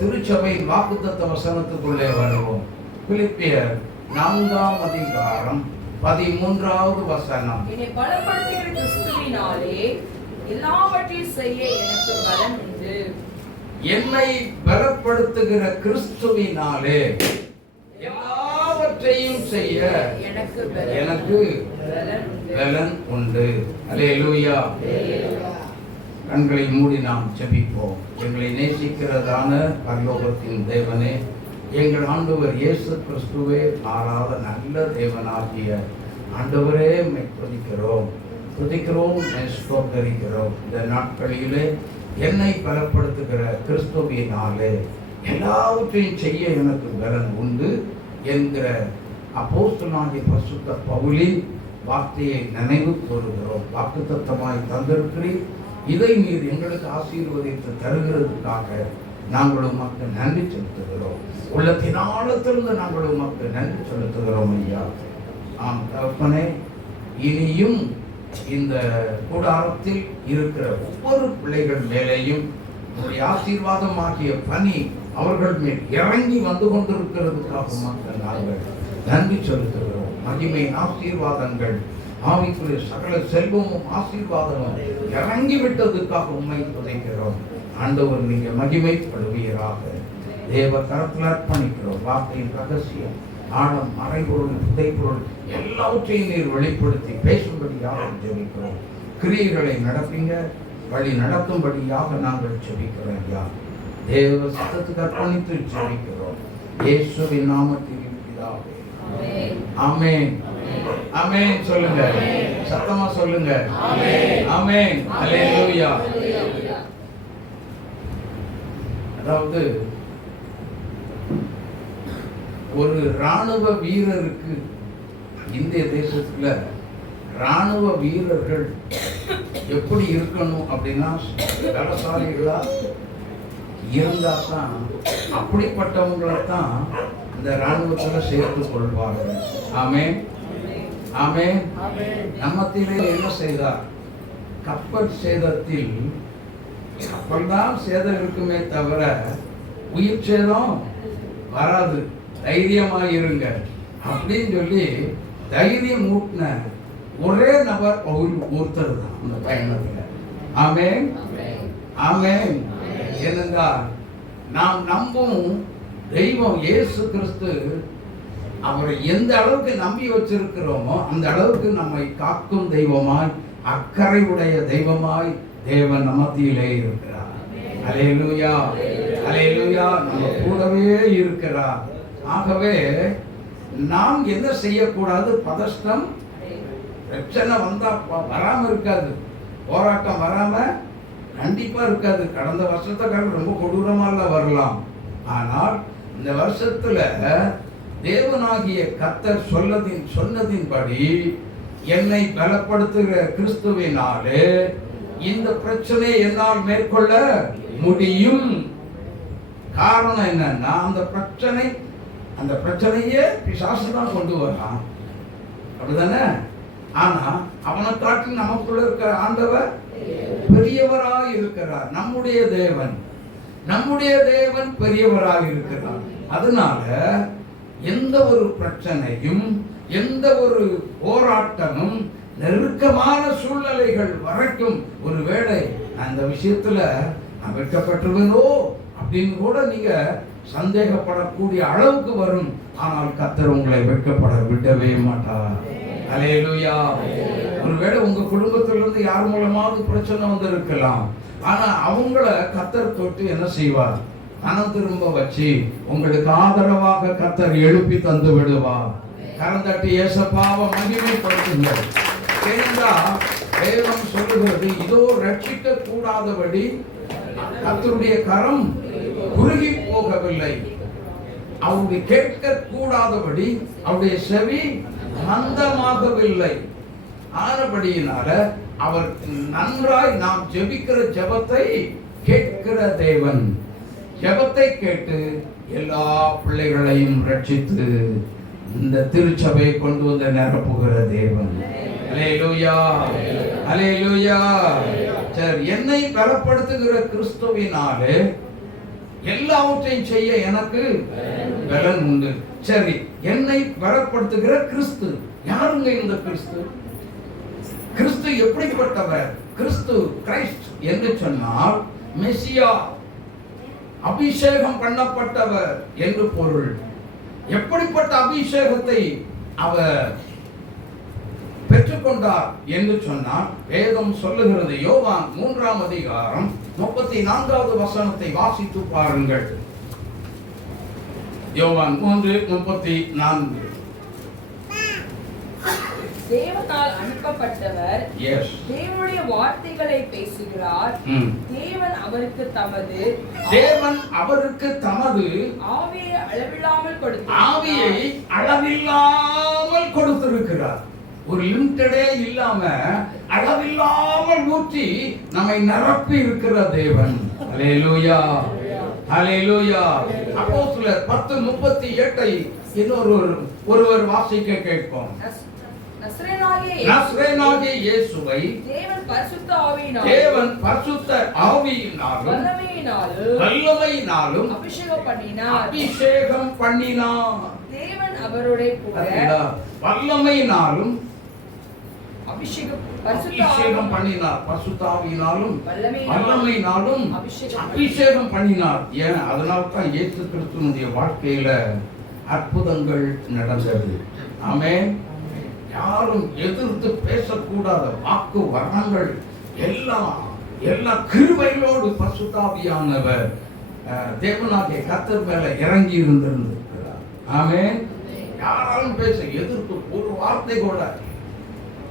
திருச்சபை வாக்குத்தத்த வசனத்துக்குள்ளே வருவோம். பிலிப்பியர் 4ஆம் அதிகாரம் 13வது வசனம். என்னை பலப்படுத்துகிற கிறிஸ்துவினாலே எல்லாவற்றையும் செய்ய எனக்கு பலன் உண்டு. என்னை பலப்படுத்துகிற கிறிஸ்துவினாலே எல்லாவற்றையும் செய்ய எனக்கு பலன் உண்டு. அல்லேலூயா. கண்களை மூடி நாம் ஜெபிப்போம். எங்களை நேசிக்கிறதான பரலோகத்தின் தேவனே, எங்கள் ஆண்டவர் இயேசு கிறிஸ்துவே, மாறாத நல்ல தேவனாகிய ஆண்டவரே, துதிக்கிறோம், ஸ்தோத்தரிக்கிறோம். இந்த நாட்களிலே என்னை பலப்படுத்துகிற கிறிஸ்துவினாலே எல்லாவற்றையும் செய்ய எனக்கு பலன் உண்டு என்கிற அப்போஸ்தலனாகிய பரிசுத்த பவுலின் வார்த்தையை நினைவு கூறுகிறோம். வாக்குத்தத்தமாய் தந்திருக்கிறீர். இதை நீர் எங்களுக்கு ஆசீர்வதித்து தருகிறதுக்காக நாங்கள் உமக்கு நன்றி செலுத்துகிறோம். உள்ளத்தின் ஆழத்திலிருந்து நாங்கள் உமக்கு நன்றி செலுத்துகிறோம் ஐயா. ஆம் தகப்பனே, இனியும் இந்த கூடாரத்தில் இருக்கிற ஒவ்வொரு பிள்ளைகள் மேலேயும் உங்களுடைய ஆசீர்வாதமாகிய பணி அவர்கள் மேல் இறங்கி வந்து கொண்டிருக்கிறதுக்காக மக்கள் நாங்கள் நன்றி செலுத்துகிறோம். மகிமை ஆசீர்வாதங்கள், ஆவிக்குரிய சகல செல்வமும் ஆசீர்வாதமும் இறங்கி விட்டதுக்காக உண்மை துதைக்கிறோம். ஆண்டவர் நீங்க மகிமைப்படுவீராக. தேவ கரத்தில் அர்ப்பணிக்கிறோம். வார்த்தையின் ரகசியம், ஆழம், மறைபொருள், புதைப்பொருள் எல்லாவற்றையும் நீர் வெளிப்படுத்தி பேசும்படியாக ஜெபிக்கிறோம். கிரியைகளை நடப்பீங்க, வழி நடத்தும்படியாக நாங்கள் ஜெபிக்கிறோம் ஐயா. தேவ சத்தத்துக்கு அர்ப்பணித்து ஜெபிக்கிறோம். இயேசுவின் நாமத்தில் பிதாவே. ஆமென். ஆமென் சொல்லுங்க, சத்தமா சொல்லுங்க. ஆமென். அல்லேலூயா. அதாவது ஒரு ராணுவ வீரருக்கு, இந்திய தேசத்துல ராணுவ வீரர்கள் எப்படி இருக்கணும் அப்படின்னா, பலசாலிகளா இருந்தா தான், அப்படிப்பட்டவங்களை தான் இந்த ராணுவத்துல சேர்த்து கொள்வார்கள். ஆமென். ஆமென். நம்மத்திலே என்ன செய்தார்? கப்பல் சேதத்தில் கப்பல் தான் சேதம் இருக்குமே தவிர உயிர் சேதம் வராது, தைரியமாக இருங்க அப்படின்னு சொல்லி தைரியம் ஊட்டின ஒரே நபர் ஒருத்தர் தான் அந்த பயணத்தில். ஆமென். ஆமென். ஏனென்றால் நாம் நம்பும் தெய்வம் இயேசு கிறிஸ்து, அவரை எந்த அளவுக்கு நம்பி வச்சிருக்கிறோமோ அந்த அளவுக்கு நம்மை காக்கும் தெய்வமாய், அக்கறை உடைய தெய்வமாய் தேவன் மத்தியிலே இருக்கிறார். அல்லேலூயா. அல்லேலூயா. நம்ம கூடவே இருக்கிறார். ஆகவே நாம் என்ன செய்யக்கூடாது? பதஷ்டம், பிரச்சனை வந்தா வராம இருக்காது, போராட்டம் வராம கண்டிப்பா இருக்காது. கடந்த வருஷத்துக்காக ரொம்ப கொடூரமாக வரலாம். ஆனால் இந்த வருஷத்துல தேவனாகிய கர்த்தர் சொன்னதின்படி என்னை பலப்படுத்துகிற கிறிஸ்துவினாலே இந்த பிரச்சனையை என்னால் மேற்கொள்ள முடியும். காரணம் என்னன்னா, அந்த பிரச்சனையே பிசாசு தான் கொண்டு வரலாம், அப்படிதானே? ஆனா அவனை காட்டி நமக்குள்ள இருக்கிற ஆண்டவர் பெரியவராக இருக்கிறார். நம்முடைய தேவன் பெரியவராக இருக்கிறார். அதனால எந்த ஒரு பிரச்சனையும், எந்த ஒரு போராட்டமும், நெருக்கமான சூழ்நிலைகள் வரைக்கும் ஒருவேளை அந்த விஷயத்துல நான் வெட்கப்பட்டுருவேனோ அப்படின்னு கூட நீங்க சந்தேகப்படக்கூடிய அளவுக்கு வரும். ஆனால் கர்த்தர் உங்களை வெட்கப்பட விடவே மாட்டார். அல்லேலூயா. ஒருவேளை உங்க குடும்பத்திலிருந்து யார் மூலமாவது பிரச்சனை வந்து இருக்கலாம். ஆனா அவங்கள கர்த்தர் தொட்டு என்ன செய்வார்? மனம் திரும்ப வச்சு உங்களுக்கு ஆதரவாக கர்த்தர் எழுப்பி தந்து விடுவார். கரந்தட்டி ஏசப்பாவை மகிமைப்படுத்துங்கள். ஏனென்றால் வேதம் சொல்லுகிறது, இதோ ரட்சிக்க கூடாதபடி கர்த்தருடைய கரம் குறுகி போகவில்லை, அவருடைய கேட்க கூடாதபடி அவருடைய செவி மந்தமாகவில்லை. ஆனபடியினால அவர் நன்றாய் நாம் ஜெபிக்கிற ஜெபத்தை கேட்கிற தேவன். ஜெபத்தை கேட்டு எல்லா பிள்ளைகளையும் ரட்சித்து இந்த திருச்சபையை கொண்டு வந்து நிரப்புகிற தேவன். அல்லேலூயா. அல்லேலூயா. சரி, என்னை பலப்படுத்துகிற கிறிஸ்துவினாலே எல்லாவற்றையும் செய்ய எனக்கு பலன் உண்டு. சரி, என்னை பலப்படுத்துகிற கிறிஸ்து யாருங்க இந்த கிறிஸ்து? கிறிஸ்து எப்படிப்பட்டவர்? கிறிஸ்து கிரைஸ்ட் என்று சொன்னால் மெசியா, அபிஷேகம் பண்ணப்பட்டவர் என்று பொருள். எப்படிப்பட்ட அபிஷேகத்தை அவர் பெற்றுக்கொண்டார் என்று சொன்னால் வேதம் சொல்லுகிறது. யோவான் 3ஆம் அதிகாரம் 34வது வசனத்தை வாசித்து பாருங்கள். யோவான் 3:34. தேவனால் அனுப்பப்பட்டவர் தேவனுடைய வார்த்தைகளை பேசுகிறார். தேவன் அவருக்கு தமது ஆவியை அளவில்லாமல் கொடுத்திருக்கிறார். ஒரு லிமிட்டடே இல்லாம அளவில்லாமல் ஊற்றி நம்மை நிரப்பி இருக்கிற தேவன். ஹல்லேலூயா, ஹல்லேலூயா. அப்போஸ்தலர் 10:38 ஒருவர் வாசிக்க கேட்போம். நஸ்ரேனாகிய இயேசுவை தேவன் பரிசுத்த ஆவியினாலும் வல்லமையினாலும் அபிஷேகம் பண்ணினார். தேவன் அவருடைய கூட வல்லமையினாலும் அபிஷேகம் பண்ணினார். பரிசுத்த ஆவியினாலும் வல்லமையினாலும் அபிஷேகம் பண்ணினார். ஏன்? அதனால தான் இயேசு கிறிஸ்துவினுடைய வாழ்க்கையில அற்புதங்கள் நடந்தது. ஆமென். யாரும் எதிர்த்து பேசக்கூடாத வாக்கு வர்ணங்கள் எல்லா கிருபையோடு பரிசுத்த ஆவியானவர் தேவனாகிய கர்த்தர் மேல இறங்கி இருந்திருக்கிறார். ஆமென். யாராலும் பேச எதிர்த்து ஒரு வார்த்தை கூட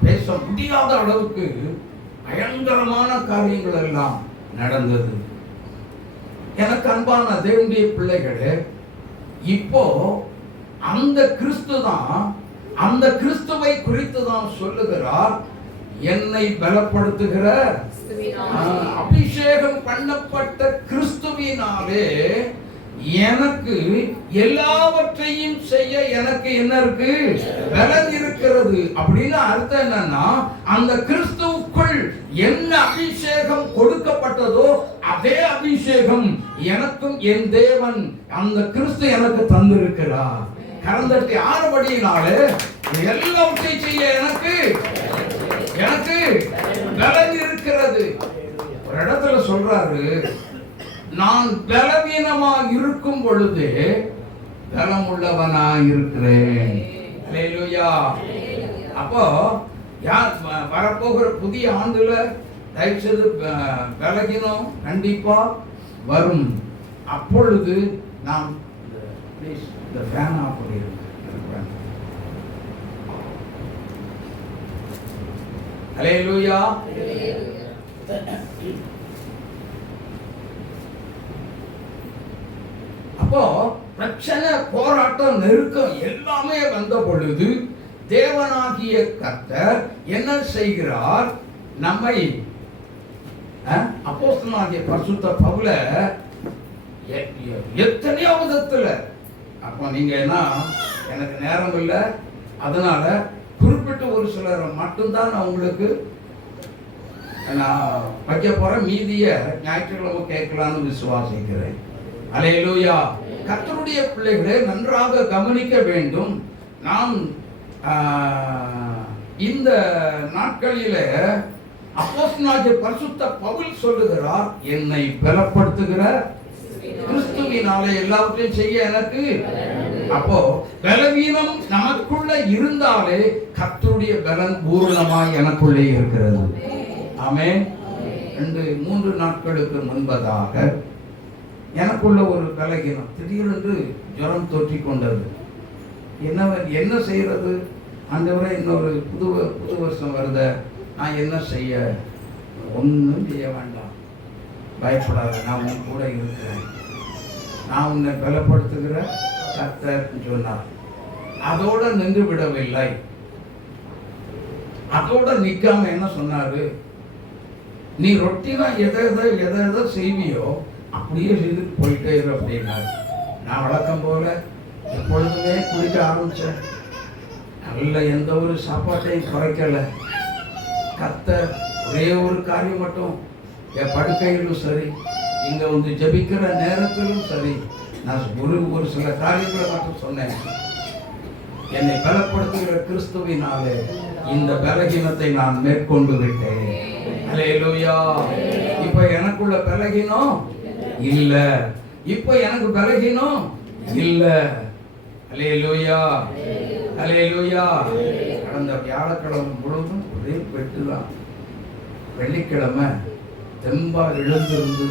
பேச முடியாத அளவுக்கு பயங்கரமான காரியங்கள் எல்லாம் நடந்தது. எனக்கு அன்பான தேவனுடைய பிள்ளைகளே, இப்போ அந்த கிறிஸ்துவை குறித்து தான் சொல்லுகிறார். என்னை பலப்படுத்துகிற அபிஷேகம் பண்ணப்பட்ட கிறிஸ்துவினாலே எனக்கு எல்லாவற்றையும் செய்ய எனக்கு என்ன இருக்கு? பலன் இருக்கிறது. அப்படின்னு அர்த்தம் என்னன்னா, அந்த கிறிஸ்துவுக்குள் என்ன அபிஷேகம் கொடுக்கப்பட்டதோ அதே அபிஷேகம் எனக்கும் என் தேவன் அந்த கிறிஸ்து எனக்கு தந்திருக்கிறார். கரந்தட்டி ஆறுபடியினாலே எல்லாவற்றையும் செய்ய எனக்கு பலன் இருக்கிறது. ஒரு இடத்துல சொல்றாரு, நான் பலவீனமா இருக்கும் பொழுது பலமுள்ளவனா இருக்கிறேன். ஹல்லேலூயா. அப்போ யார் வரப்போகிற புதிய ஆண்டுல தயவு செய்து பலகீனம் கண்டிப்பா வரும். அப்பொழுது நாம் இந்த ஃபேன் ஆஃப் பண்ணிடுங்க. ஹல்லேலூயா. அப்போ பிரச்சனை, போராட்டம், நெருக்கம் எல்லாமே வந்த பொழுது தேவனாகிய கர்த்தர் என்ன செய்கிறார்? நம்மை அப்போஸ்தலனாகிய பரிசுத்த பவுல எத்தனையோ விதத்துல, அப்போ நீங்க என்ன, எனக்கு நேரம் இல்லை, அதனால குறிப்பிட்ட ஒரு சிலரை மட்டும்தான் நான் உங்களுக்கு நான் வைக்க போறேன். மீதிய ஞாயிற்றுக்கிழமை கேட்கலான்னு விசுவாசிக்கிறேன். அல்லேலூயா. கர்த்தருடைய பிள்ளைகளை நன்றாக கவனிக்க வேண்டும். நாம் இந்த நாட்களிலே அப்போஸ்தலனாகிய பரிசுத்த பவுல் சொல்லுகிறார், என்னை பலப்படுத்துகிற கிறிஸ்துவினாலே எல்லாவற்றையும் செய்ய எனக்கு. அப்போ பலவீனம் நமக்குள்ள இருந்தாலே கர்த்தருடைய பலன் பூரணமாய் எனக்குள்ளே இருக்கிறது. ஆமென். 2-3 நாட்களுக்கு முன்பதாக எனக்குள்ள ஒரு பலகீனம், திடீரென்று ஜுரம் தொற்றிக் கொண்டது. என்ன செய்யறது? ஆண்டவரே, இன்னொரு புது வருஷம் வருத, நான் என்ன செய்ய? ஒன்றும் செய்ய வேண்டாம், பயப்படாத, நான் உன் கூட இருக்கிறேன், நான் உன்னை பலப்படுத்துகிற கர்த்தர் சொன்னார். அதோட நின்று விடவில்லை. அதோட நிக்காம என்ன சொன்னாரு? நீ ரொட்டினா எதை செய்வியோ அப்படியே செய்து போயிட்டே இரு அப்படின்னாரு. நான் வழக்கம் போல எப்பொழுதுமே குடிக்க ஆரம்பிச்சேன். நல்ல எந்த ஒரு சாப்பாட்டையும் குறைக்கல. கர்த்தர் ஒரே ஒரு காரியம் மட்டும், என் படுக்கையிலும் சரி இங்க வந்து ஜெபிக்கிற நேரத்திலும் சரி, நான் ஒரு சில காரியங்களை மட்டும் சொன்னேன். என்னை பலப்படுத்துகிற கிறிஸ்துவினாலே இந்த பலகீனத்தை நான் மேற்கொண்டு விட்டேன். அல்லேலூயா. இப்ப எனக்குள்ள பலகீனம் இல்ல. இப்ப எனக்கு பலகீனம் இல்ல. அல்லேலூயா. அல்லேலூயா. கடந்த வியாழக்கிழமை முழுவதும் ஒரே பெட்டுதான். வெள்ளிக்கிழமை தெம்பா எழுந்திருந்து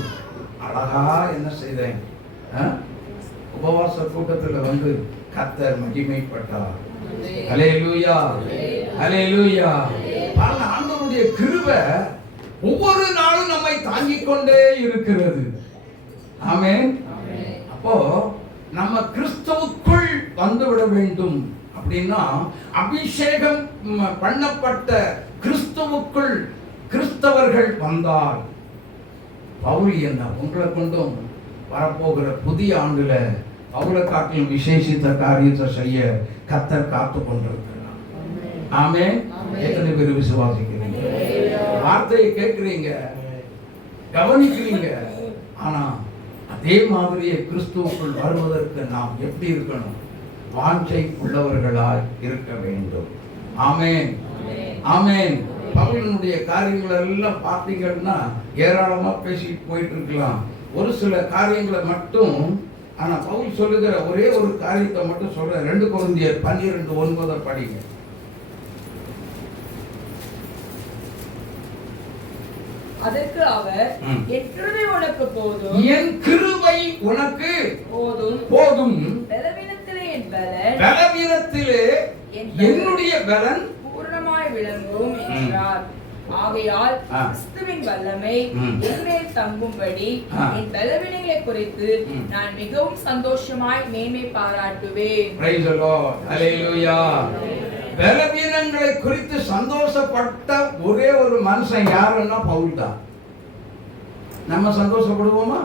அழகா என்ன செய்தேன், உபவாச கூட்டத்தில் வந்து கர்த்தர் மகிமைப்பட்டார். அல்லேலூயா. அல்லேலூயா. ஆண்டவருடைய கிருபை ஒவ்வொரு நாளும் நம்மை தாங்கிக் கொண்டே இருக்கிறது. ஆமென். அப்போ நம்ம கிறிஸ்துவுக்குள் வந்துவிட வேண்டும் அப்படின்னா, அபிஷேகம் பண்ணப்பட்ட கிறிஸ்துவுக்குள் கிறிஸ்தவர்கள் வந்தால், பவுல் என்ன உங்களை கொண்டும் வரப்போகிற புதிய ஆண்டுல பவுலை காட்டிலும் விசேஷித்த காரியத்தை செய்ய கர்த்தர் காத்து கொண்டிருக்கிறார். ஆமென். எத்தனை பேர் விசுவாசிக்கிறீங்க? வார்த்தையை கேட்கிறீங்க, கவனிக்கிறீங்க. ஆனா அதே மாதிரியே கிறிஸ்துவுக்குள் வருவதற்கு நாம் எப்படி இருக்கணும்? வாஞ்சை உள்ளவர்களாய் இருக்க வேண்டும். ஆமென். ஆமென். பவுலினுடைய காரியங்கள் எல்லாம் பார்த்தீங்கன்னா ஏராளமா பேசிட்டு போயிட்டு இருக்கலாம். ஒரு சில காரியங்களை மட்டும், ஆனா பவுல் சொல்லுகிற ஒரே ஒரு காரியத்தை மட்டும் சொல்ற. 2 கொரிந்தியர் 12:9 படிங்க. அதற்கு அவர், என் கிருபை உனக்கு போதும், என் கிருபை உனக்கு போதும், போதும், பலவீனத்திலே என் பலன், பலவீனத்திலே என்னுடைய பலன் பூரணமாய் விளங்கும் என்றார். ஆகையால் கிறிஸ்துவின் வல்லமை என்மேல் தங்கும்படி என் பலவீனங்களை குறித்து நான் மிகவும் சந்தோஷமாய் மேன்மை பாராட்டுவேன். Praise the Lord. Hallelujah. பலவீனங்களை குறித்து சந்தோஷப்பட்ட ஒரே ஒரு மனுஷன் யாருன்னா பவுல் தான். நம்ம சந்தோஷப்படுவோமா?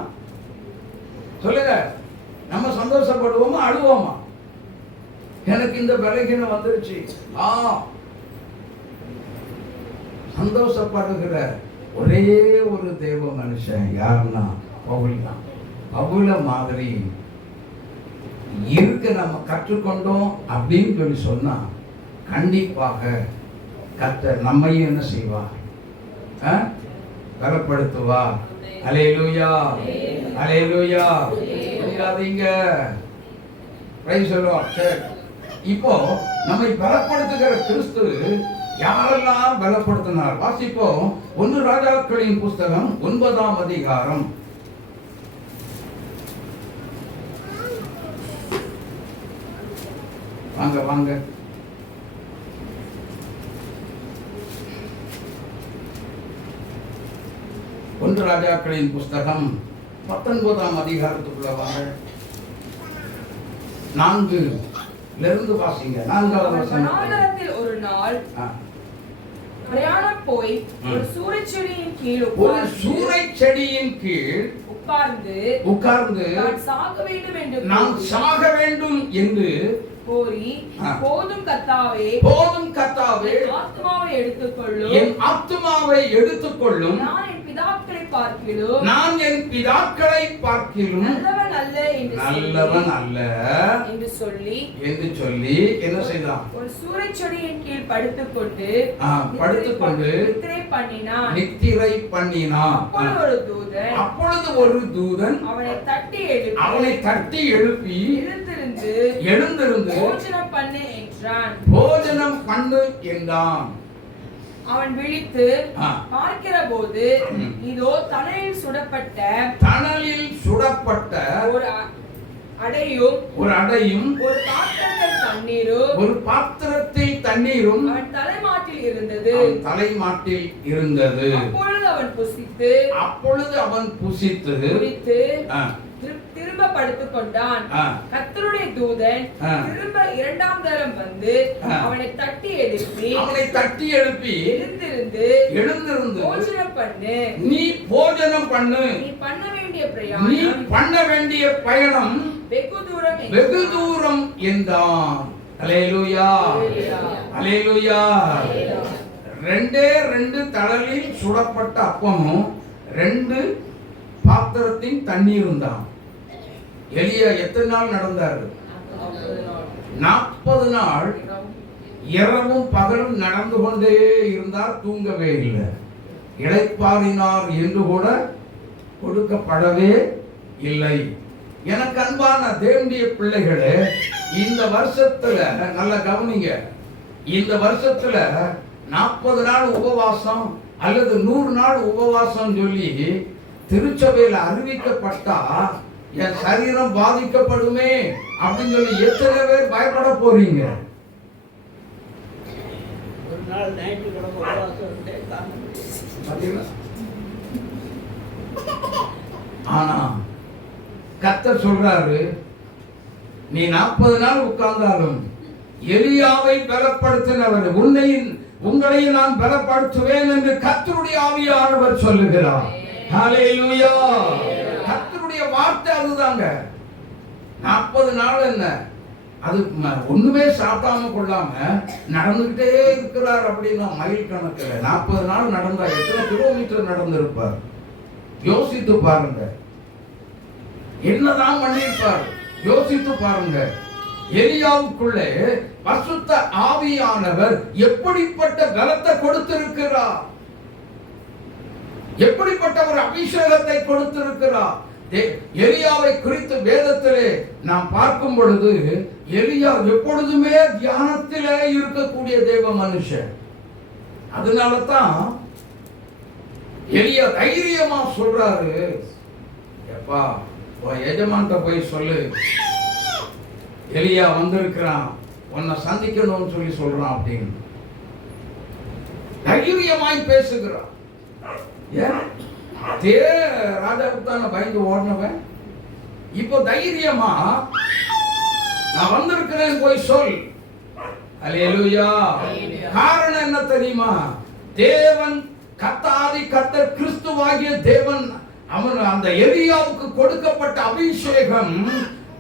சொல்லுங்க. நம்ம சந்தோஷப்படுவோமா, அழுவோமா? எனக்கு இந்த பலகீனம் வந்துருச்சு. சந்தோஷப்படுகிற ஒரே ஒரு தேவ மனுஷன் யாருன்னா பவுல் தான். பவுல மாதிரி இருக்க நம்ம கற்றுக்கொண்டோம் அப்படின்னு சொல்லி சொன்னா கண்டிப்பாக கர்த்தர் நம்மையும் என்ன செய்வார்? பலப்படுத்துவார். அல்லேலூயா. அல்லேலூயா. புரியாதீங்க. Praise the Lord. சரி, இப்போ நம்மை பலப்படுத்துகிற கிறிஸ்து யாரெல்லாம் பலப்படுத்தினார்? வாசிப்போம். 1 ராஜாக்களின் புஸ்தகம் 9ஆம் அதிகாரம். வாங்க வாங்க. 1 ராஜாக்களின் புஸ்தகம் 19ஆம் அதிகாரத்துக்குள்ள வாங்க. 4 வாசிங்க. 4வது வசனம். ஒரு நாள் பிரயாணம் போய் ஒரு சூரைச்செடியின் கீழ் உட்கார்ந்து நான் சாக வேண்டும் என்று கோரி, போதும் கர்த்தாவே ஆத்துமாவை எடுத்துக்கொள்ளும், நான் என் பிதாக்களை பார்க்கிலும் நல்லவன் அல்ல என்று சொல்லி என்ன செய்தான்? ஒரு சூரைச்செடியின் கீழ் படுத்துக்கொண்டு நித்திரை பண்ணினான். அப்பொழுது ஒரு தூதன் அவனை தட்டி எழுப்பி எழுந்திருந்து போஜனம் பண்ணு என்றான். அவன் விழித்து பார்க்கிற போது இதோ தணலில் சுடப்பட்ட ஒரு அடையும் ஒரு பாத்திரத்தில் தண்ணீரும் அவன் தலைமாட்டில் இருந்தது. அப்பொழுது அவன் புசித்து திரும்ப படுத்துக் கொண்டான். கர்த்தருடைய தூதன் திரும்ப 2ஆம் தரம் வந்து அவனை தட்டி எழுப்பி எழுந்திருந்து போஜனம் பண்ணு. நீ பண்ண வேண்டிய பயணம் வெகு தூரம் என்றான். அல்லேலூயா. அல்லேலூயா. 2 தழலில் சுடப்பட்ட அப்பமும் 2 பாத்திரத்தின் தண்ணீரும் தான். எலியா எத்தனை நாள் நடந்தாரு? 40 நாள் இரவும் பகலும் நடந்து கொண்டே இருந்தார், தூங்கவே இல்லை. இளைப்பாறினார் என்று கூட கொடுக்கப்படவே இல்லை. எனக்கு அன்பான தேவனுடைய பிள்ளைகளே, இந்த வருஷத்துல நல்ல கவனிங்க, இந்த வருஷத்துல 40 நாள் உபவாசம் அல்லது 100 நாள் உபவாசம் சொல்லி திருச்சபையில் அறிவிக்கப்பட்டா என் சரீரம் பாதிக்கப்படுமே அப்படின்னு சொல்லி எத்தனை பேர் பயப்பட போறீங்க? ஒரு நாள் ஞாயிற்றுக்கிழமை உபவாசம் பாத்தீங்களா? ஆனா கர்த்தர் சொல்றாரு, நீ 40 நாள் உட்கார்ந்தாலும் எலியாவை பலப்படுத்தினவர் உங்களையும் நான் பலப்படுத்துவேன் என்று கர்த்தருடைய ஆவியானவர் சொல்லுகிறார். ஹல்லேலூயா! கர்த்தருடைய வார்த்தை அதுதாங்க. 40 நாள் என்ன, அது ஒண்ணுமே சாப்பிடாம கொள்ளாம நடந்துகிட்டே இருக்கிறார் அப்படின்னா மைல் கணக்குல 40 நாள் நடந்தா எத்தனை கிலோமீட்டர் நடந்திருப்பார்? யோசித்து பாருங்க, என்னதான் பண்ணியிருப்பார்? யோசித்து பாருங்க. எலியாவுக்குள்ளே பரிசுத்த ஆவியானவர் எப்படிப்பட்ட பலத்தை கொடுத்திருக்கிறார், எப்படிப்பட்ட ஒரு அபிஷேகத்தை கொடுத்திருக்கிறார். எலியாவை குறித்து வேதத்திலே நாம் பார்க்கும் பொழுது எலியா எப்பொழுதுமே தியானத்திலே இருக்கக்கூடிய தேவ மனுஷன். அதனால தான் எலியா தைரியமா சொல்றாரு, எப்பா எஜமான்ட்ட போய் சொல்லு, எலியா வந்திருக்கிறான், உன்னை சந்திக்கணும்னு சொல்லி சொல்றான் அப்படின்னு தைரியமாய் பேசுகிறான். ஏன் ராஜாவுக்கு தானே பயந்து ஓடினவன், இப்போ தைரியமா நான் வந்திருக்கிறேன் போய் சொல். அல்லேலூயா! காரணம் என்ன தெரியுமா? தேவன் கர்த்தாதி கர்த்தர் கிறிஸ்துவாகிய தேவன் அவன் அந்த எலியாவுக்கு கொடுக்கப்பட்ட அபிஷேகம்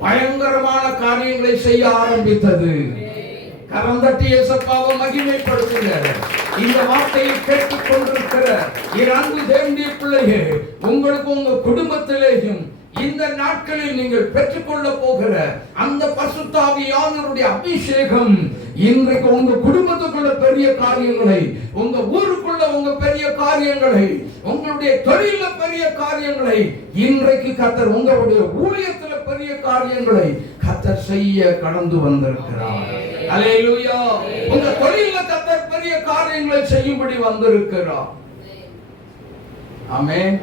பயங்கரமான காரியங்களை செய்ய ஆரம்பித்தது. கரந்தட்டி இயேசுவை மகிமைப்படுத்துங்க. இந்த வார்த்தையை கேட்டுக் கொண்டிருக்கிற அன்பு தேவனுடைய பிள்ளையே, உங்களுக்கு உங்க குடும்பத்திலேயும் இந்த நாட்களில் நீங்கள் பெற்றுக்கொள்ள போகிற அந்த பரிசுத்த ஆவியானவருடைய அபிஷேகம் இன்றைக்கு உங்க குடும்பத்துக்குள்ள பெரிய காரியங்களை, உங்க ஊருக்குள்ள உங்க பெரிய காரியங்களை, உங்களுடைய தொழில பெரிய காரியங்களை இன்றைக்கு கர்த்தர் உங்களுடைய ஊழியத்துல பெரிய காரியங்களை கர்த்தர் செய்ய கடந்து வந்திருக்கிறார். அல்லேலூயா! உங்க தொழில கர்த்தர் பெரிய காரியங்களை செய்யும்படி வந்திருக்கிறார். ஆமென்,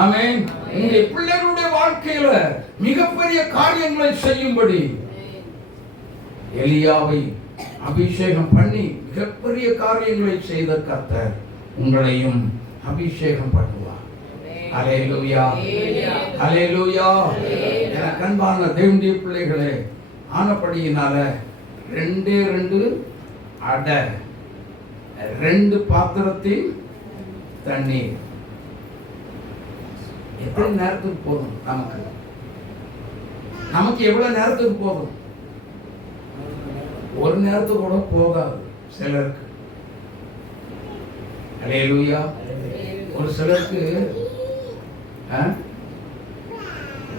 ஆமென். உங்களுடைய பிள்ளைகளுடைய வாழ்க்கையில மிகப்பெரிய காரியங்களை செய்யும்படி எலியாவை அபிஷேகம் பண்ணி மிகப்பெரிய காரியங்களை செய்த கர்த்தர் உங்களையும் அபிஷேகம் பண்ணுவார். அல்லேலூயா! அல்லேலூயா! எனக்கு அன்பான தேவனுடைய பிள்ளைகளே, ஆனபடியினால 2 அடை 2 பாத்திரத்தில் தண்ணீர் எத்தனை நேரத்துக்கு போதும்? நமக்கு எவ்வளவு நேரத்துக்கு போதும்? ஒரு நேரத்துக்கு கூட போகாது சிலருக்கு. அல்லேலூயா! ஒரு சிலருக்கு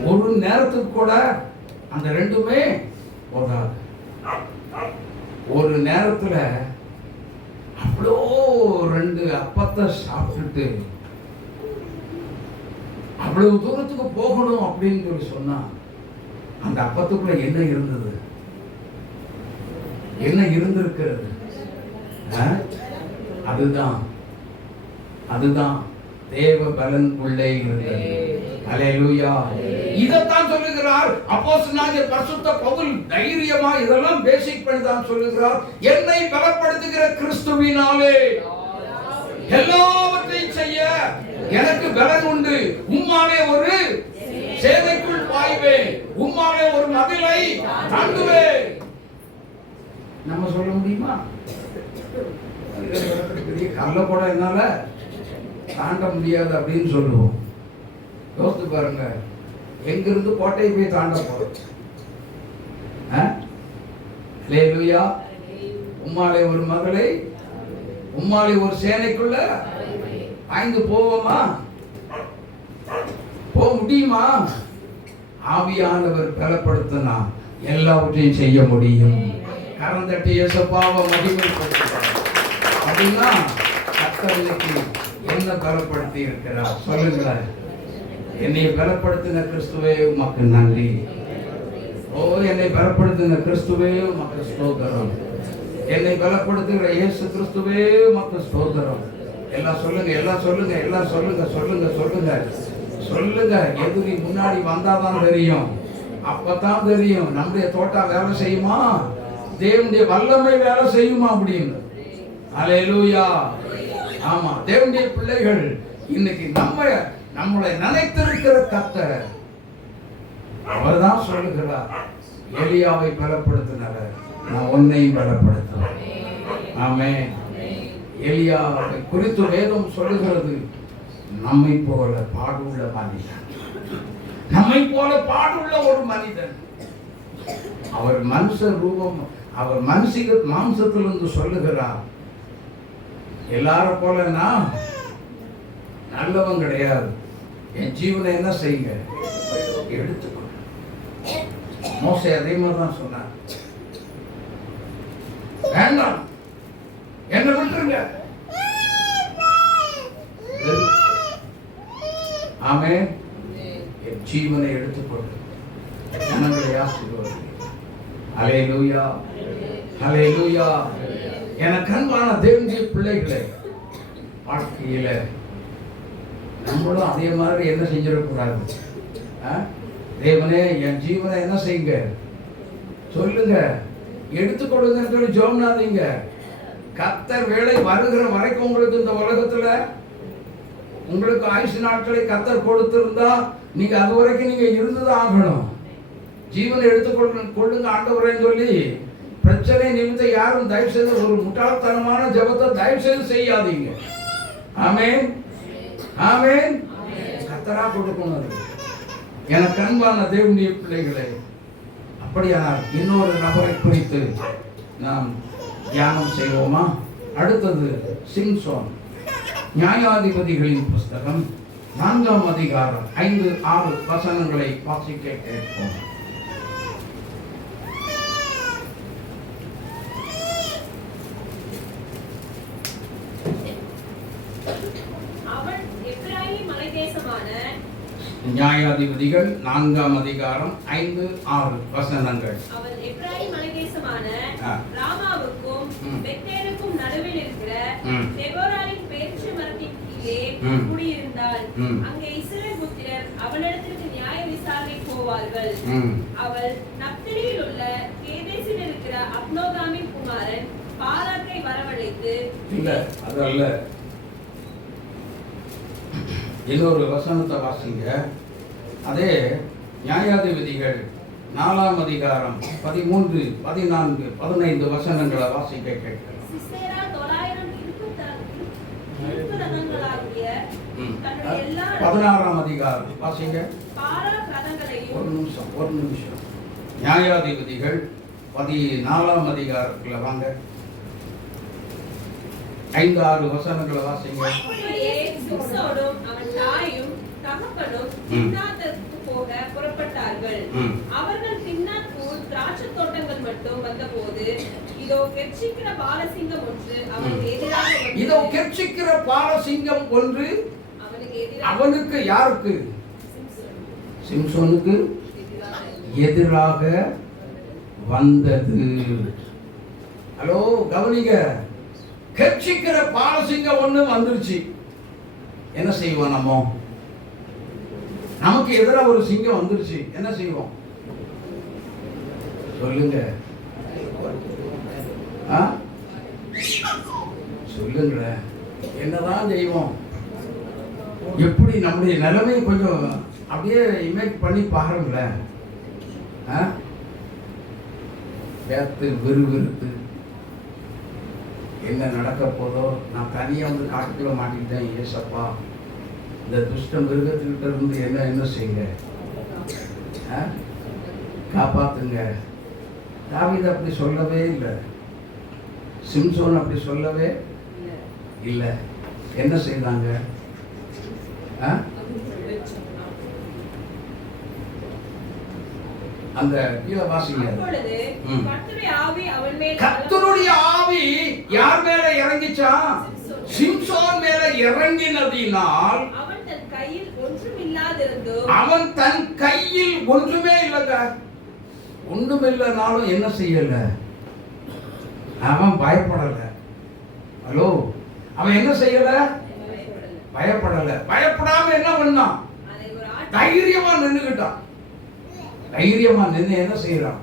ஒரு நேரத்துக்கு கூட அந்த 2மே போகாது. ஒரு நேரத்துல அவ்வளோ 2 அப்பத்தை சாப்பிட்டுட்டு அவ்வளவு தூரத்துக்கு போகணும் அப்படின்னு சொல்லி சொன்னா அந்த அப்பத்துக்குள்ள என்ன இருந்தது? என்ன இருந்திருக்கிறது? அதுதான் தேவ பலன் உள்ளே இருந்தது. அல்லேலூயா! இதத்தான் சொல்லுகிறார் அப்போஸ்தலனாகிய பரிசுத்த பவுல். தைரியமா இதெல்லாம் பேசிக் பண்ணி தான் சொல்லுகிறார், என்னை பலப்படுத்துகிற கிறிஸ்துவினாலே எல்லாவற்றையும் செய்ய எனக்கு பலன் உண்டு. உம்மாலே ஒரு சேனைக்குள் பாய்வேன், உம்மாலே ஒரு மதிலை தாண்டுவேன். நம்ம சொல்ல முடியுமா? பெரிய கல்ல கூட என்னால தாண்ட முடியாது அப்படின்னு சொல்லுவோம். யோசித்து பாருங்க, எங்கிருந்து கோட்டையை போய் தாண்ட போறோம்? அல்லேலூயா! உம்மாலே ஒரு மகளை, உம்மாலே ஒரு சேனைக்குள்ள பாய்ந்து போவோமா? போக முடியுமா? ஆவியானவர் பலப்படுத்தினா எல்லாவற்றையும் செய்ய முடியும். கரந்தட்டி இயேசுப்பாவை மகிமைப்படுத்துவார். அப்படின்னா கர்த்தர் இன்னைக்கு என்ன பலப்படுத்தி இருக்கிறார் சொல்லுங்களேன். என்னை பலப்படுத்தின கிறிஸ்துவே உமக்கு நன்றி. ஓ, என்னை பலப்படுத்தின கிறிஸ்துவே உமக்கு ஸ்தோத்திரம். என்னை பலப்படுத்துகிற இயேசு கிறிஸ்துவே உமக்கு ஸ்தோத்திரம். எல்லாம் சொல்லுங்க, எல்லாம் சொல்லுங்க, எல்லாம் சொல்லுங்க, சொல்லுங்க, சொல்லுங்க, சொல்லுங்க. எதிரி முன்னாடி வந்தாதான் தெரியும், அப்பதான் தெரியும் நம்முடைய தோட்டா வேலை செய்யுமா, தேவனுடைய வல்லமை வேலை செய்யுமா அப்படின்னு. அல்லேலூயா. ஆமா, தேவனுடைய பிள்ளைகள் இன்னைக்கு நம்மளை நினைத்திருக்கிற கர்த்தர் அவர்தான் சொல்லுகிறார், எலியாவை பலப்படுத்தினவர் நான் உன்னையும் பலப்படுத்துவேன். ஆமென். எலியாவை குறித்து வேதம் சொல்லுகிறது, நம்மை போல பாடுள்ள மனிதன், நம்மை போல பாடுள்ள ஒரு மனிதன். அவர் மனுஷ ரூபம், அவர் மனுஷிக மாம்சத்திலிருந்து சொல்லுகிறார், எல்லாரும் போல நான் நல்லவன் கிடையாது, என் ஜீவனை என்ன செய்யுங்க எடுத்துக்கோ. மோசே அதே மாதிரி தான் சொன்னார், வேண்டாம் என்ன விட்டுருங்க. ஆமென். என் ஜீவனை எடுத்துக்கொண்டு ஜனங்களை ஆசீர்வதி. அல்லேலூயா, அல்லேலூயா. எனக்கு அன்பான தேவனுடைய பிள்ளைகளே, வாழ்க்கையில நம்மளும் அதே மாதிரி என்ன செஞ்சிடக்கூடாது. தேவனே என் ஜீவனை என்ன செய்யுங்க சொல்லுங்க, எடுத்துக்கொள்ளுங்கன்னு சொல்லி ஜோம்னாதீங்க. கர்த்தர் வேலை வருகிற வரைக்கும் உங்களுக்கு இந்த உலகத்துல உங்களுக்கு ஆயுசு நாட்களை கர்த்தர் கொடுத்திருந்தா நீங்க அது வரைக்கும் நீங்க இருந்துதான் ஆகணும். ஜீவனை எடுத்துக்கொள்ளுங்க ஆண்டவரேன்னு சொல்லி பிரச்சனை நிமித்தம் யாரும் தயவு செய்து ஒரு முட்டாள்தனமான ஜெபத்தை தயவு செய்து செய்யாதீங்க. ஆமென், ஆமென். கர்த்தரா கொடுக்கணும். எனக்கு அன்பான தேவனுடைய பிள்ளைகளே, அப்படியானால் இன்னொரு நபரை குறித்து நாம் தியானம் செய்வோமா? அடுத்தது சிம்சோன். நியாயாதிபதிகளின் புஸ்தகம் 4ஆம் அதிகாரம் 5-6 வசனங்களை வாசிக்க கேட்போம். நியாயாதிபதிகள் 4ஆம் அதிகாரம் 5-6 வசனங்கள். அவள் எப்ராயிம் மலைதேசமான ராமாவுக்கும் பெத்தேலுக்கும் நடுவில் இருக்கிற தெபோராளின் பேரிச்ச மரத்தின் கீழே குடியிருந்தாள். அங்கே இஸ்ரவேல் புத்திரர் அவளிடத்திற்கு நியாய விசாரணை போவார்கள். அவள் நப்தலியில் உள்ள கேதேசில் இருக்கிற அப்னோகாமின் குமாரன் பாராக்கை வரவழைத்து, இல்ல அதல்ல, இன்னொரு வசனத்தை வாசிங்க. அதே நியாயாதிபதிகள் 4ஆம் அதிகாரம் 13, 14, 15 வசனங்களை வாசிக்க கேட்கலாம். சிசேரா 900 இருப்பு ரதங்களாகிய தன்னுடைய எல்லா 16ஆம் அதிகாரம் வாசிங்க. பாராக் ரதங்களையும் ஒரு நிமிஷம். நியாயாதிபதிகள் 14ஆம் அதிகாரத்துல வாங்க, 5-6 வசனங்களை வாசிங்க. அப்படியே சிம்சோனும் அவன் தாயும் தகப்பனும் திம்னாத்துக்கு போக புறப்பட்டார்கள். அவர்கள் திம்னாத்துக்குள் திராட்சைத் தோட்டங்கள் மட்டும் வந்தபோது, இதோ கெர்ச்சிக்கிற பாலசிங்கம் ஒன்று அவனுக்கு எதிராக வந்தது. இதோ கெர்ச்சிக்கிற பாலசிங்கம் ஒன்று அவனுக்கு, யாருக்கு? சிம்சோனுக்கு எதிராக வந்தது. ஹலோ, கவனிங்க. கெர்ச்சிக்கிற பாலசிங்கம் ஒண்ணு வந்துருச்சு. என்ன செய்வோம்? நமக்கு எதிராக ஒரு சிங்கம் வந்துருச்சு, என்ன செய்வோம் சொல்லுங்க? சொல்லுங்களேன், என்னதான் செய்வோம்? எப்படி நம்முடைய நிலைமை கொஞ்சம் அப்படியே இமேஜ் பண்ணி பாருங்களேன். வேத்து விறுவிறுத்து என்ன நடக்க போதோ, நான் தனியாக வந்து காட்டுக்குள்ள மாட்டிக்கிட்டேன், ஏசப்பா இந்த துஷ்ட மிருகத்துக்கிட்ட இருந்து என்ன செய்யுங்க, காப்பாத்துங்க. தாவீது அப்படி சொல்லவே இல்லை, சிம்சோன் அப்படி சொல்லவே இல்லை. என்ன செய்தாங்க? அந்த கீழே வாசிங்க. அப்பொழுது கர்த்தருடைய ஆவி அவன் மேல் கர்த்தருடைய ஆவி யார் மேல இறங்கிச்சா? சிம்சோன் மேல இறங்கினதினால் அவன் தன் கையில் ஒன்றுமில்லாதிருந்தும் அவன் தன் கையில் ஒன்றுமே இல்லைங்க. ஒண்ணுமில்லைனாலும் என்ன செய்யல? அவன் பயப்படல. ஹலோ, அவன் என்ன செய்யல? பயப்படல. பயப்படாம என்ன பண்ணான்? அதை ஒரு தைரியமா நின்னுகிட்டான். தைரியமா நின்று என்ன செய்யறான்?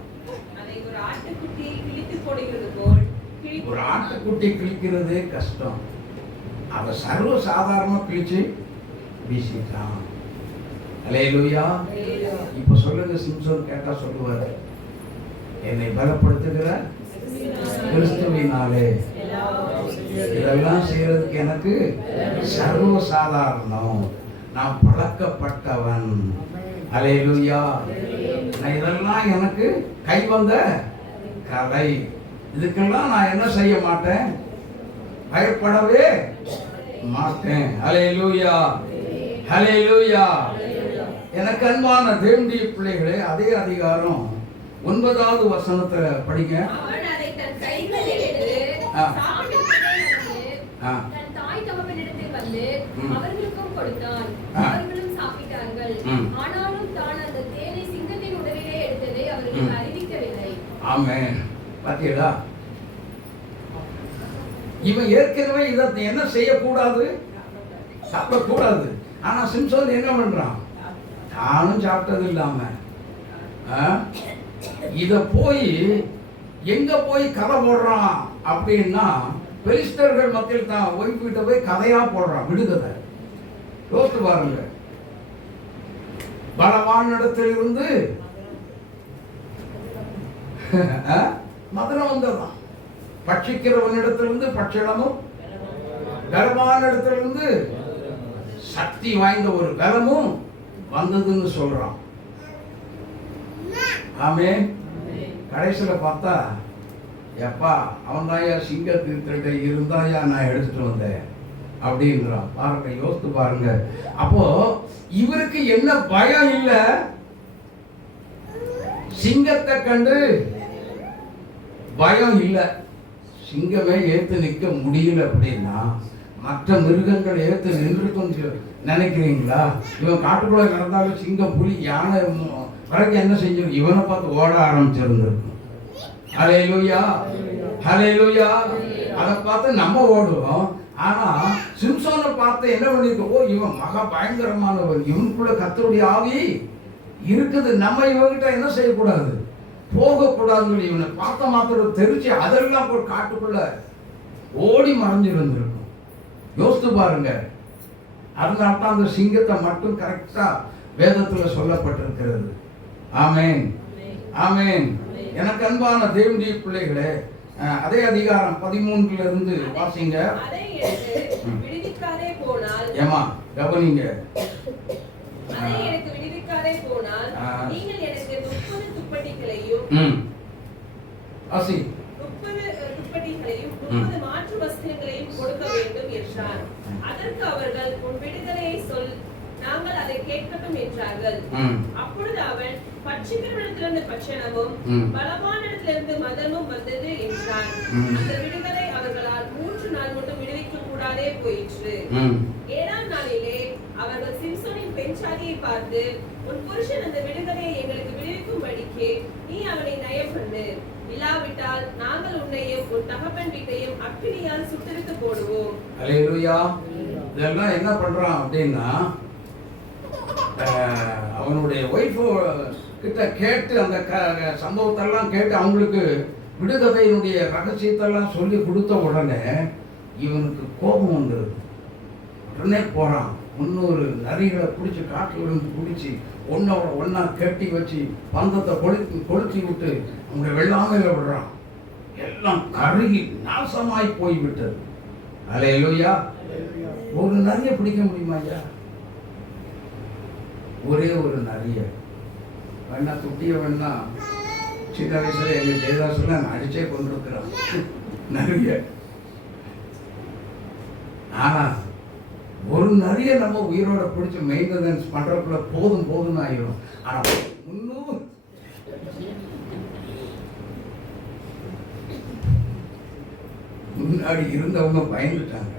அதை ஒரு ஆட்டுக்குட்டி கிழித்து போடுகிறது போல் ஒரு ஆட்டுக்குட்டி கிழிக்கிறது கஷ்டம். அவ சர்வ சாதாரணமா கிழிச்சு வீசிட்டான். அல்லேலூயா. இப்ப சொல்லுங்க, சிம்சோன் கேட்டா சொல்லுவாரு, என்னை பலப்படுத்துகிற கிறிஸ்துவினாலே இதெல்லாம் செய்யறதுக்கு எனக்கு சர்வ சாதாரணம். நான் பழக்கப்பட்டவன். அல்லேலூயா. நான் இதெல்லாம் எனக்கு கை வந்த கலை. இதுக்கெல்லாம் நான் என்ன செய்ய மாட்டேன்? பயப்படவே மாட்டேன். அல்லேலூயா, அல்லேலூயா. எனக்கு அன்பான தேவனுடைய பிள்ளைகளே, அதே அதிகாரம் 9வது வசனத்துல படிங்க. அவன் அதை தன் கைகளில் எடுத்து தன் தாய் தகப்பனிடத்தில் வந்து அவர்களுக்கும் கொடுத்தான். அவர்களும் சாப்பிட்டார்கள். ஆனாலும் தான் அந்த தேனை சிங்கத்தின் உடலிலே எடுத்ததை அவர்களுக்கு அறிவிக்கவில்லை. ஆமென். பாத்தீங்களா? இவன் ஏற்கனவே இதை என்ன செய்யக்கூடாது? சாப்பிடக்கூடாது. ஆனா சிம்சோன் என்ன பண்றான்? தானும் சாப்பிட்டது இல்லாம இத போய் எங்க போய் கதை போடுறான் அப்படின்னா, பெலிஸ்தர்கள் மத்தியில் தான் ஒய்ஃப் கிட்ட போய் கதையா போடுறான். விடுகதை. யோசித்து பாருங்க. பலவான் இடத்திலிருந்து மதுரம் வந்ததான். பட்சிக்கிறவனிடத்திலிருந்து பட்சணமும், பலவான் இடத்திலிருந்து சக்தி வாய்ந்த ஒரு பலமும் வந்ததுன்னு சொல்றான். ஆமென். கடைசியில பார்த்தா, எப்பா அவன் தாயா சிங்கத்திட்ட இருந்தாயா நான் எடுத்துட்டு வந்தேன் அப்படின்றான். பாருங்க, யோசித்து பாருங்க. அப்போ இவருக்கு என்ன பயம் இல்ல? சிங்கத்தை கண்டு பயம் இல்ல. சிங்கமே ஏத்து நிக்க முடியல அப்படின்னா மற்ற மிருகங்கள் ஏத்து நின்றுக்கும் நினைக்கிறீங்களா? இவன் காட்டுக்குள்ள நடந்தாலும் சிங்கம், புலி, யானை வரைக்கும் என்ன செஞ்சிருக்கும்? இவனை பார்த்து ஓட ஆரம்பிச்சிருந்திருக்கும். ஹல்லேலூயா, ஹல்லேலூயா. அதை பார்த்து நம்ம ஓடுவோம். ஆனா சிம்சோனை பார்த்து என்ன பண்ணிருக்கோம்? ஓ, இவன் மகா பயங்கரமானவன், இவனுக்குள்ள கர்த்தருடைய ஆவி இருக்குது, நம்ம இவங்கிட்ட என்ன செய்யக்கூடாது? போகக்கூடாதுன்னு இவனை பார்த்த மாத்திரம் தெரிச்சு அதெல்லாம் ஒரு காட்டுக்குள்ள ஓடி மறைஞ்சிருந்திருக்கும். யோசித்து பாருங்க. அதனால தான் அந்த சிங்கத்தை மட்டும் கரெக்டா வேதத்துல சொல்லப்பட்டிருக்கிறது. ஆமென், ஆமென். எனக்கு அன்பான தேவனுடைய பிள்ளைகளே, அதே அதிகாரம் 13ல இருந்து வாசிங்க. அதை எடுத்து விடுவிக்காதே போனால், ஏமா கவனிங்க. அதை எனக்கு விடுவிக்காதே போனால் நீங்கள் எனக்கு 30 துப்பட்டிகளையும் வாசி 30 துப்பட்டிகளையும் 30 மாற்று வஸ்திரங்களையும் கொடுக்க வேண்டும் என்றார். அதற்கு அவர்கள், உன் விடுதலையை சொல், நாங்கள் அதை கேட்கட்டும் என்றார்கள். அப்பொழுது அவன், பட்சிக்கிறவனிடத்திலிருந்து பட்சணமும் பலவானிடத்திலிருந்து மதமும் வந்தது என்றான். அந்த விடுதலை அவர்களால் 3 நாள் மட்டும் விடுவிக்க கூடாதே போயிற்று. 7ஆம் நாளிலே அவர்கள் சிம்சோனின் பெண்சாதியை பார்த்து, உன் புருஷன் அந்த விடுதலையை எங்களுக்கு விடுவிக்கும்படிக்கு நீ அவனை நயம் பண்ணு, இல்லாவிட்டால் நாங்கள் உன்னையும் உன் தகப்பன் வீட்டையும் அக்கினியால் சுட்டெரித்து போடுவோம். அல்லேலூயா. இதெல்லாம் என்ன பண்றான் அப்படின்னா, அவனுடைய ஒய்ஃப் கிட்ட கேட்டு அந்த சம்பவத்தெல்லாம் கேட்டு அவங்களுக்கு விடுதலையினுடைய ரகசியத்தெல்லாம் சொல்லி கொடுத்த உடனே இவனுக்கு கோபம் வந்துடுது. உடனே போறான். 300 நரிகளை பிடிச்சி காட்டில் இருந்து பிடிச்சி ஒன்னா கட்டி வச்சு பந்தத்தை கொளுத்தி விட்டு அவங்களை வெள்ளாமையில விடுறான். எல்லாம் கருகி நாசமாய் போய்விட்டது. அல்லேலூயா. ஒரு நரியை பிடிக்க முடியுமா ஐயா? ஒரே ஒரு நரிய வேணா துட்டிய வேணா சின்ன வயசுல எங்க ஜெயதாசுல அடிச்சே கொண்டிருக்கிறான் நரிய. ஆனா ஒரு நரிய நம்ம உயிரோட பிடிச்சி மெயின்டெனன்ஸ் பண்றதுக்குள்ள போதும் ஆயிரும். ஆனா 300 முன்னாடி இருந்தவங்க பயந்துட்டாங்க.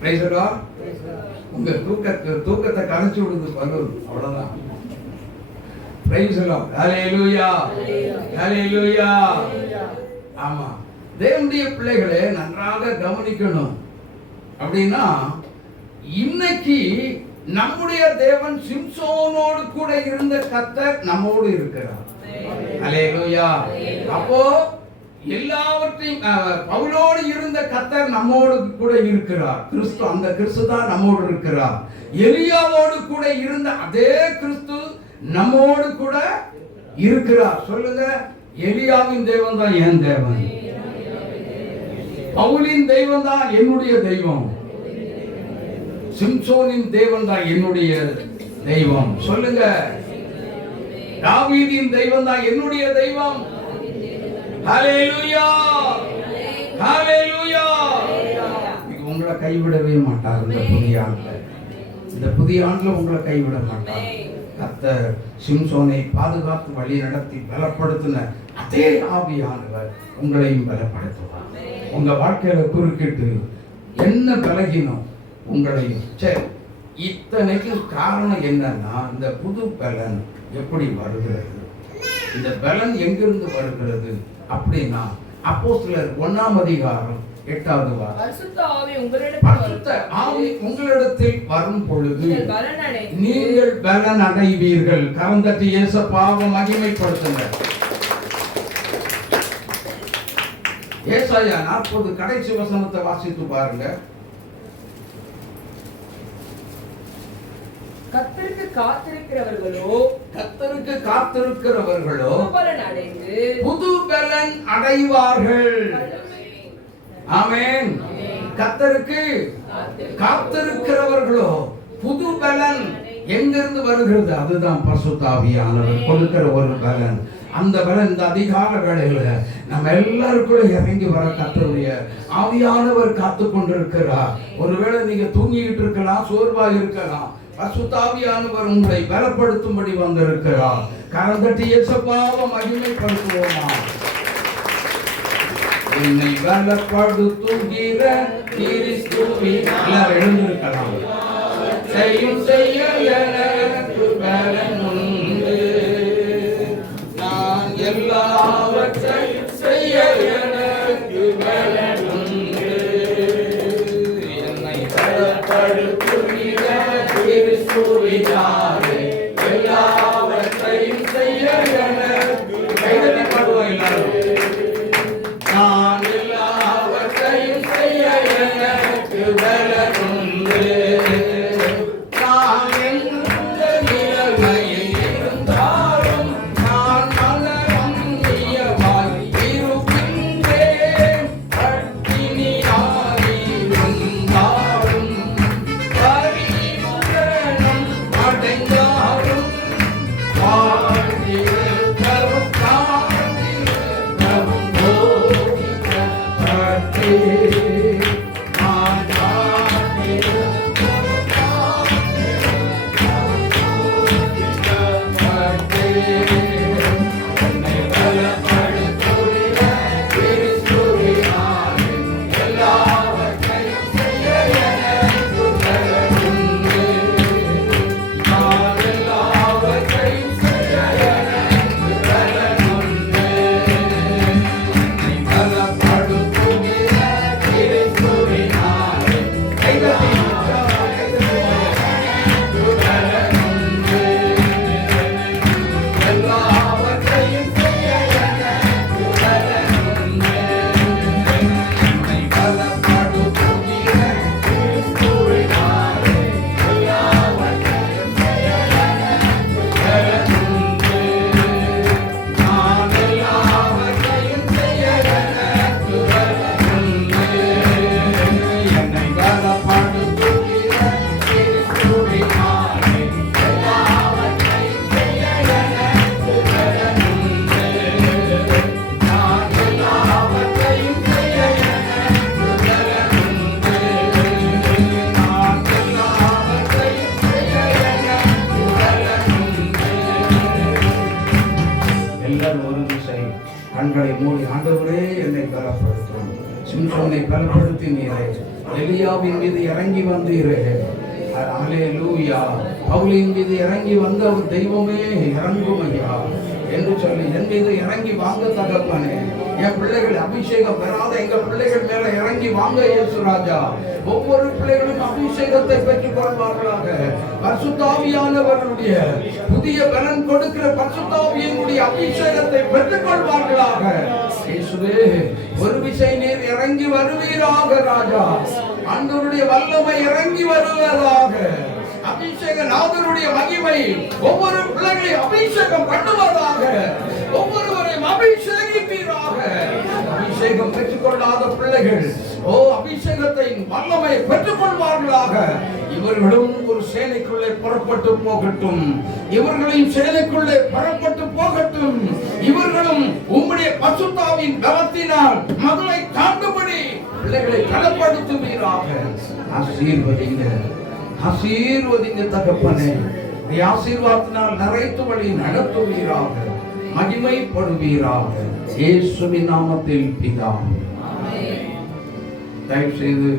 Praise the Lord. உங்க தூக்கத்தை கலைச்சு விடுது பலர், அவ்வளவுதான். Praise the Lord. Hallelujah. Hallelujah. ஆமா, தேவனுடைய பிள்ளைகளே நன்றாக கவனிக்கணும். அப்படின்னா இன்னைக்கு நம்முடைய தேவன் சிம்சோனோடு கூட இருந்த கர்த்தர் நம்மோடு இருக்கிறார். ஹல்லேலூயா. அப்போ எல்லாவற்றையும் பவுலோடு இருந்த கர்த்தர் நம்மோடு கூட இருக்கிறார். கிறிஸ்து, அந்த கிறிஸ்து தான் நம்மோடு இருக்கிறார். எலியாவோடு கூட இருந்த அதே கிறிஸ்து நம்மோடு கூட இருக்கிறார். சொல்லுங்க, எலியாவின் தெய்வம் தான் என் தேவன், பவுலின் தெய்வம் தான் என்னுடைய தெய்வம், சிம்சோனின் தேவன் தான் என்னுடைய தெய்வம். சொல்லுங்க, தாவீதின் தெய்வம் தான் என்னுடைய தெய்வம். ஹல்லேலூயா. ஹல்லேலூயா. உங்களை கைவிடவே மாட்டார். இந்த புதிய ஆண்டுல உங்களை கைவிட மாட்டார். கர்த்தர் சிம்சோனை பாதுகாத்து வழி நடத்தி பலப்படுத்தின அதே ஆவியானவர் உங்களையும் பலப்படுத்துவார். உங்க வாழ்க்கையில குறுக்கிட்டு என்ன பலகினோம் உங்களையும். சரி, இத்தனைக்கும் காரணம் என்னன்னா, இந்த புது பலன் எப்படி வருகிறது, இந்த பலன் எங்கிருந்து வருகிறது அப்படின்னா, அப்போஸ்தலர் 1ஆம் அதிகாரம் 8வது வாரம், பரிசுத்த ஆவி உங்களிடத்தில் வரும் பொழுது பலன் நீங்கள் பலன் அடைவீர்கள். கரந்தட்டி இயேசுவை மகிமைப்படுத்துங்க. ஏசாயா 40 கடைசி வசனத்தை வாசித்து பாருங்க. கர்த்தருக்கு காத்திருக்கிறவர்களோ புது பலன் அடைவார்கள். ஆமென். கர்த்தருக்கு காத்திருக்கிறவர்களோ புது பலன் எங்கிருந்து வருகிறது? அதுதான் பரிசுத்த ஆவியானவர் கொடுக்கிற ஒரு பலன். அந்த பலன் இந்த அதிகால வேளையில நம்ம எல்லாருக்கும் இறங்கி வர கர்த்தருடைய ஆவியானவர் காத்து கொண்டிருக்கிறார். ஒருவேளை நீங்க தூங்கிட்டு இருக்கலாம், சோர்வா இருக்கலாம், பரிசுத்த ஆவியானவர் உங்களை பலப்படுத்தும்படி வந்திருக்கிறார். கரந்தட்டி இயேசுவை மகிமைப்படுத்துவோமா? என்னை பலப்படுத்துகிற எல்லாரும் எழுந்திருக்கலாம். செய்யும் செய்ய எனக்கு பலன் உண்டு, நான் எல்லாவற்றையும் செய்ய எனக்கு பலன் உண்டு. என்னை பலப்படுத்துகிற கிறிஸ்துவினாலே எல்லாவற்றையும் செய்ய எனக்கு கைதட்டி பாடுவோம் எல்லாரும். நான் எல்லாவற்றையும் செய்ய எனக்கு பலன் உண்டு, நான் எந்த கண்களை மூடி, ஆண்டவரே என்னை பலப்படுத்தும். சிம்சோனை பலப்படுத்தினீரே, எலியாவின் மீது இறங்கி வந்தீரே, அல்லேலூயா. பவுலின் மீது இறங்கி வந்த ஒரு தெய்வமே இறங்கும் ஐயா என்று சொல்லி என் மீது இறங்கி வாங்க தகப்பனே. என் பிள்ளைகள் அபிஷேகம் பெறாத எங்கள் பிள்ளைகள் மேல இறங்கி வாங்க இயேசு ராஜா. ஒவ்வொரு பிள்ளைகளும் அபிஷேகத்தை பெற்றுக் கொள்வார்களாக. பரிசுத்த ஆவியானவருடைய புதிய பலன் கொடுக்கிற பரிசுத்த ஆவியினுடைய அபிஷேகத்தை பெற்றுக் கொள்வார்களாக. இயேசுவே, ஒரு விசை நீர் இறங்கி வருவீராக ராஜா. ஆண்டவருடைய வல்லமை இறங்கி வருவதாக. அபிஷேக நாதருடைய மகிமை ஒவ்வொரு பிள்ளைகளை அபிஷேகம் பண்ணுவதாக. ஒவ்வொருவரையும் அபிஷேகிப்பீராக. அபிஷேகம் பெற்றுக்கொள்ளாத பிள்ளைகள் அபிஷேகத்தை வல்லமை பெற்றுக் கொள்வார்களாக. இவர்களும் ஒரு சேனைக்குள்ளே புறப்பட்டு போகட்டும். இவர்களையும் சேனைக்குள்ளே புறப்பட்டு போகட்டும். இவர்களும் உம்முடைய பசுத்தாவின் பலத்தினால் மகளை தாண்டும்படி பிள்ளைகளை பலப்படுத்துவீராக. ஆசீர்வதிங்க, ஆசீர்வதிங்க தகப்பனே. ஆசீர்வாதத்தினால் நிறைத்து வழி நடத்துவீராக, மகிமைப்படுவீராக. இயேசுவின் நாமத்தில் பிதாவே. தயவு செய்து